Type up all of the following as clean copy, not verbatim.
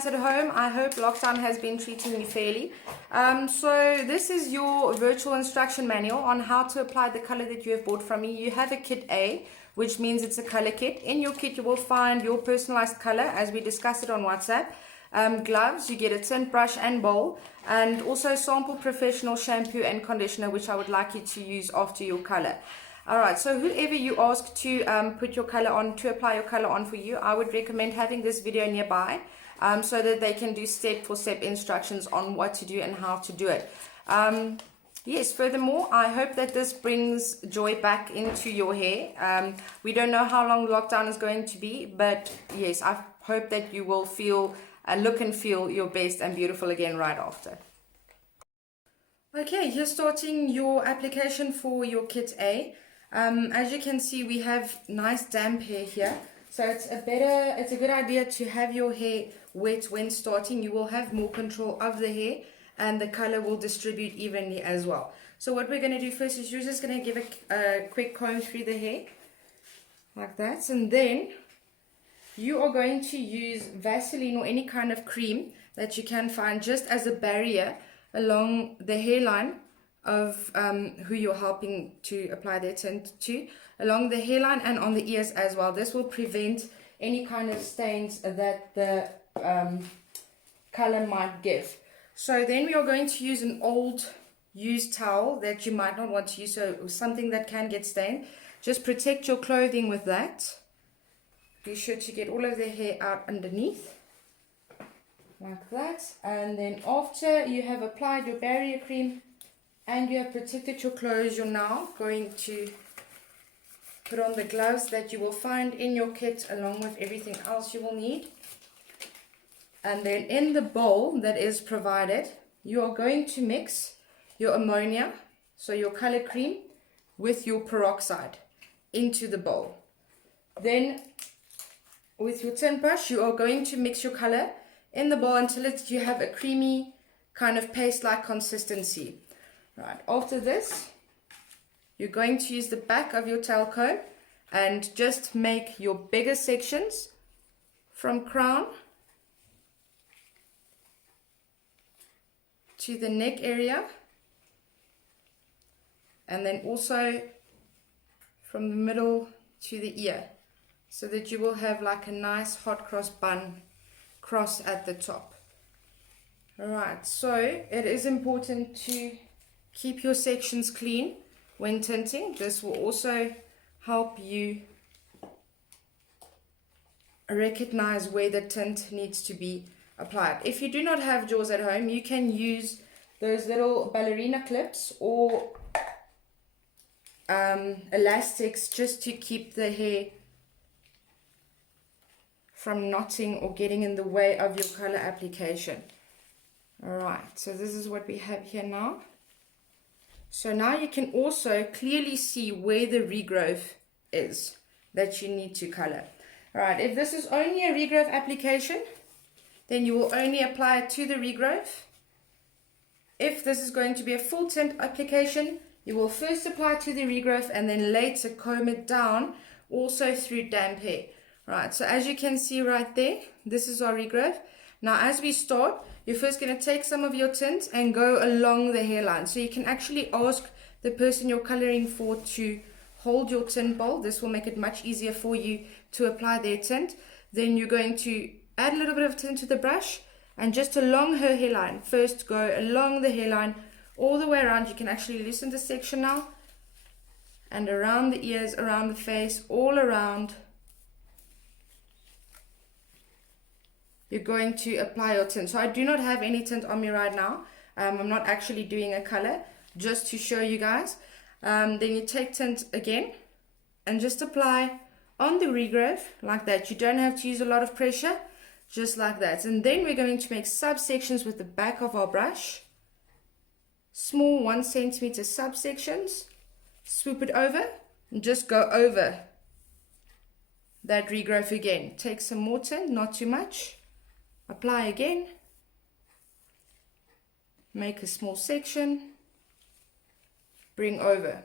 clients at home. I hope lockdown has been treating you fairly. So this is your virtual instruction manual on how to apply the color that you have bought from me. You have a kit A, which means it's a color kit. In your kit, you will find your personalized color as we discussed it on WhatsApp. Gloves, you get a tint brush and bowl, and also sample professional shampoo and conditioner, which I would like you to use after your color. Alright, so whoever you ask to put your color on, to apply your color on for you, I would recommend having this video nearby so that they can do step-for-step instructions on what to do and how to do it. Yes, furthermore, I hope that this brings joy back into your hair. We don't know how long lockdown is going to be, but yes, I hope that you will feel, look and feel your best and beautiful again right after. Okay, you're starting your application for your kit A. As you can see, we have nice damp hair here, so it's a good idea to have your hair wet when starting. You will have more control of the hair and the color will distribute evenly as well. So what we're going to do first is you're just going to give a quick comb through the hair like that, and then you are going to use Vaseline or any kind of cream that you can find just as a barrier along the hairline of who you're helping to apply their tint to, along the hairline and on the ears as well. This will prevent any kind of stains that the color might give. So then we are going to use an old used towel that you might not want to use, so something that can get stained. Just protect your clothing with that. Be sure to get all of the hair out underneath like that, and then after you have applied your barrier cream and you have protected your clothes, you're now going to put on the gloves that you will find in your kit along with everything else you will need. And then in the bowl that is provided, you are going to mix your ammonia, so your color cream, with your peroxide into the bowl. Then with your tint brush, you are going to mix your color in the bowl until you have a creamy kind of paste-like consistency. Right, after this, you're going to use the back of your tail comb and just make your bigger sections from crown to the neck area, and then also from the middle to the ear, so that you will have like a nice hot cross bun cross at the top. Alright, so it is important to keep your sections clean when tinting. This will also help you recognize where the tint needs to be applied. If you do not have jaws at home, you can use those little ballerina clips or elastics just to keep the hair from knotting or getting in the way of your color application. Alright, so this is what we have here now. So now you can also clearly see where the regrowth is that you need to color. Alright, if this is only a regrowth application, then you will only apply it to the regrowth. If this is going to be a full tint application, you will first apply to the regrowth and then later comb it down also through damp hair. Right, so as you can see right there, this is our regrowth. Now as we start, you're first going to take some of your tint and go along the hairline. So you can actually ask the person you're coloring for to hold your tint bowl. This will make it much easier for you to apply their tint. Then you're going to add a little bit of tint to the brush and just along her hairline. First go along the hairline all the way around. You can actually loosen the section now. And around the ears, around the face, all around. You're going to apply your tint. So I do not have any tint on me right now. I'm not actually doing a color, just to show you guys. Then you take tint again and just apply on the regrowth like that. You don't have to use a lot of pressure, just like that. And then we're going to make subsections with the back of our brush. Small 1 centimeter subsections. Swoop it over and just go over that regrowth again. Take some more tint, not too much. Apply again, make a small section, bring over.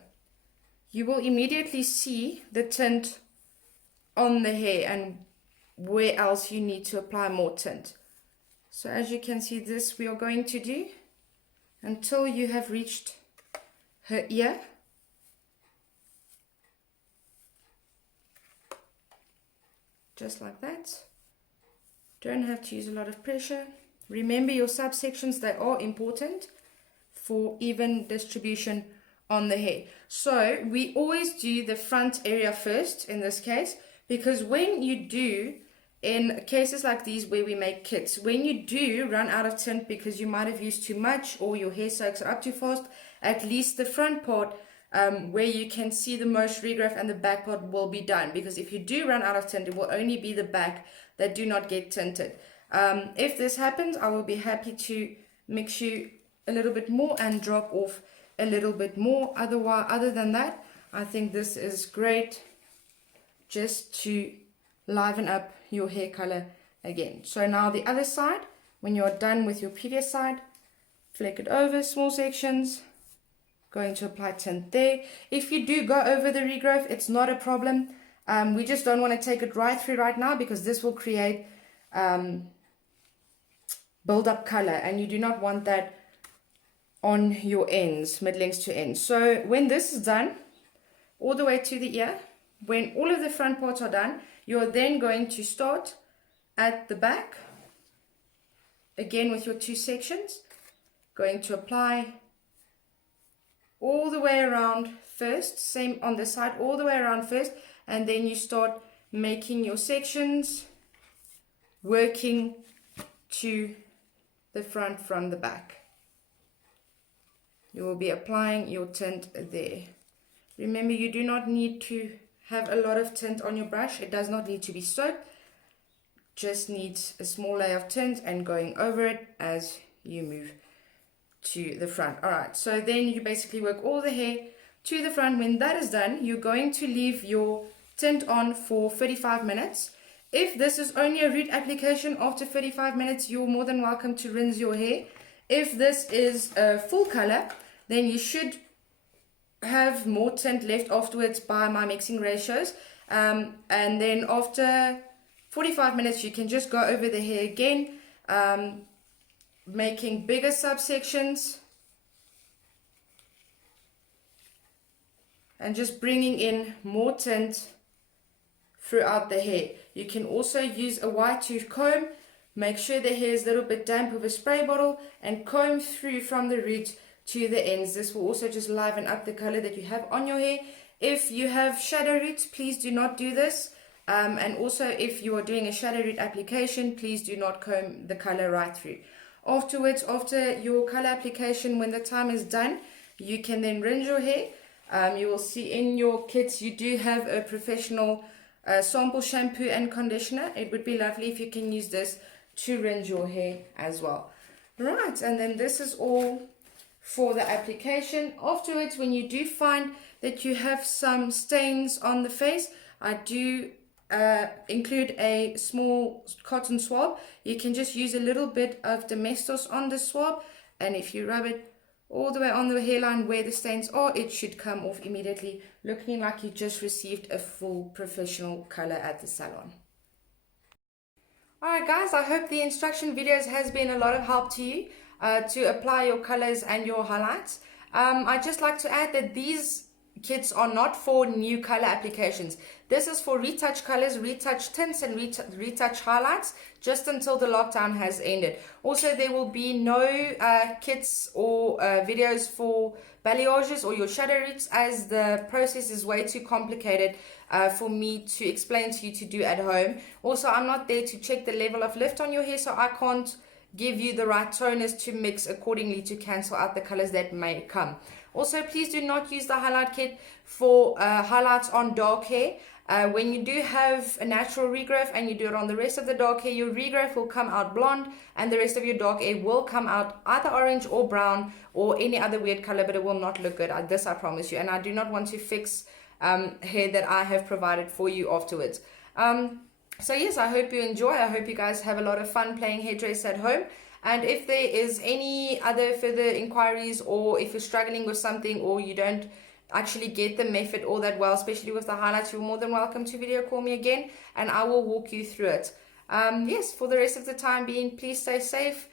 You will immediately see the tint on the hair and where else you need to apply more tint. So as you can see, this we are going to do until you have reached her ear. Just like that. Don't have to use a lot of pressure. Remember your subsections, they are important for even distribution on the hair. So we always do the front area first in this case, because when you do, in cases like these where we make kits, when you do run out of tint because you might have used too much or your hair soaks up too fast, at least the front part where you can see the most regrowth and the back part will be done, because if you do run out of tint, it will only be the back that do not get tinted. If this happens, I will be happy to mix you a little bit more and drop off a little bit more. Other than that, I think this is great just to liven up your hair color again. So now the other side, when you're done with your previous side, flick it over, small sections, going to apply tint there. If you do go over the regrowth, it's not a problem. We just don't want to take it right through right now, because this will create build up color, and you do not want that on your ends, mid-lengths to ends. So when this is done, all the way to the ear, when all of the front parts are done, you're then going to start at the back, again with your two sections, going to apply all the way around first, same on the side, all the way around first, and then you start making your sections, working to the front from the back. You will be applying your tint there. Remember, you do not need to have a lot of tint on your brush. It does not need to be soaked. Just needs a small layer of tint and going over it as you move to the front. Alright, so then you basically work all the hair to the front. When that is done, you're going to leave your tint on for 35 minutes. If this is only a root application, after 35 minutes, you're more than welcome to rinse your hair. If this is a full color, then you should have more tint left afterwards by my mixing ratios. And then after 45 minutes, you can just go over the hair again, making bigger subsections and just bringing in more tint throughout the hair. You can also use a wide tooth comb. Make sure the hair is a little bit damp with a spray bottle and comb through from the root to the ends. This will also just liven up the color that you have on your hair. If you have shadow roots, please do not do this. And also, if you are doing a shadow root application, please do not comb the color right through. Afterwards, after your color application, when the time is done, you can then rinse your hair. You will see in your kits you do have a professional sample shampoo and conditioner. It would be lovely if you can use this to rinse your hair as well. Right, and then this is all for the application. Afterwards, when you do find that you have some stains on the face, I do include a small cotton swab. You can just use a little bit of Domestos on the swab, and if you rub it all the way on the hairline where the stains are, it should come off immediately, looking like you just received a full professional color at the salon. Alright guys, I hope the instruction videos has been a lot of help to you to apply your colors and your highlights. I'd just like to add that these kits are not for new color applications. This is for retouch colors, retouch tints, and retouch highlights just until the lockdown has ended. Also, there will be no kits or videos for balayages or your shadow roots, as the process is way too complicated for me to explain to you to do at home. Also, I'm not there to check the level of lift on your hair, so I can't give you the right toners to mix accordingly to cancel out the colors that may come. Also, please do not use the highlight kit for highlights on dark hair. When you do have a natural regrowth and you do it on the rest of the dark hair, your regrowth will come out blonde and the rest of your dark hair will come out either orange or brown or any other weird color, but it will not look good. This I promise you. And I do not want to fix hair that I have provided for you afterwards. So yes, I hope you enjoy. I hope you guys have a lot of fun playing hairdress at home. And if there is any other further inquiries, or if you're struggling with something, or you don't actually get the method all that well, especially with the highlights, you're more than welcome to video call me again and I will walk you through it. Yes, for the rest of the time being, please stay safe,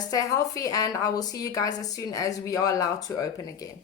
stay healthy, and I will see you guys as soon as we are allowed to open again.